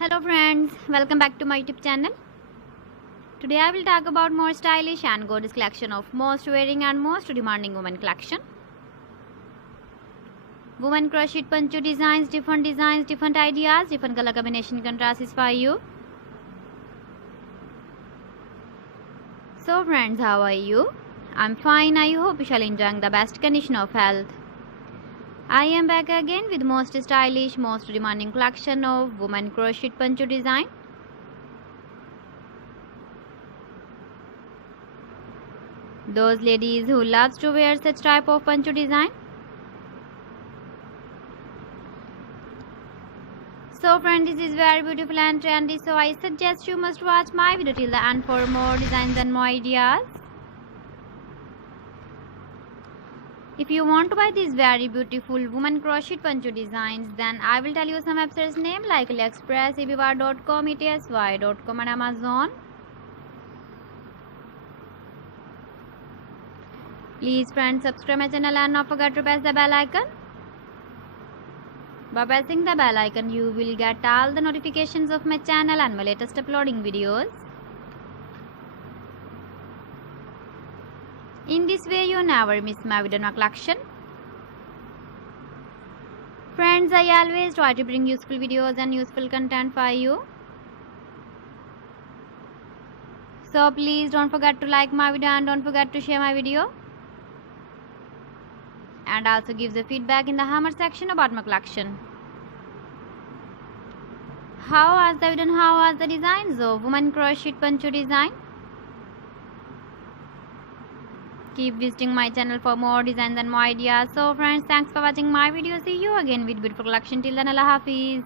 Hello friends, welcome back to my YouTube channel. Today I will talk about more stylish and gorgeous collection of most wearing and most demanding women collection. Women crochet poncho designs, different ideas, different color combination contrasts for you. So friends, how are you? I'm fine. I hope you shall enjoying the best condition of health. I am back again with most stylish, most demanding collection of women crochet poncho design. Those ladies who loves to wear such type of poncho design. So friend, this is very beautiful and trendy, so I suggest you must watch my video till the end for more designs and more ideas. If you want to buy these very beautiful woman crochet poncho designs, then I will tell you some websites name like AliExpress, eBay.com, ETSY.com and Amazon. Please friends, subscribe my channel and not forget to press the bell icon. By pressing the bell icon, you will get all the notifications of my channel and my latest uploading videos. In this way, you never miss my video or collection. Friends, I always try to bring useful videos and useful content for you. So please don't forget to like my video and don't forget to share my video. And also give the feedback in the hammer section about my collection. How was the video and how was the designs of woman crochet poncho design? Keep visiting my channel for more designs and more ideas. So friends, thanks for watching my video. See you again with beautiful collection. Till then, Allah Hafiz.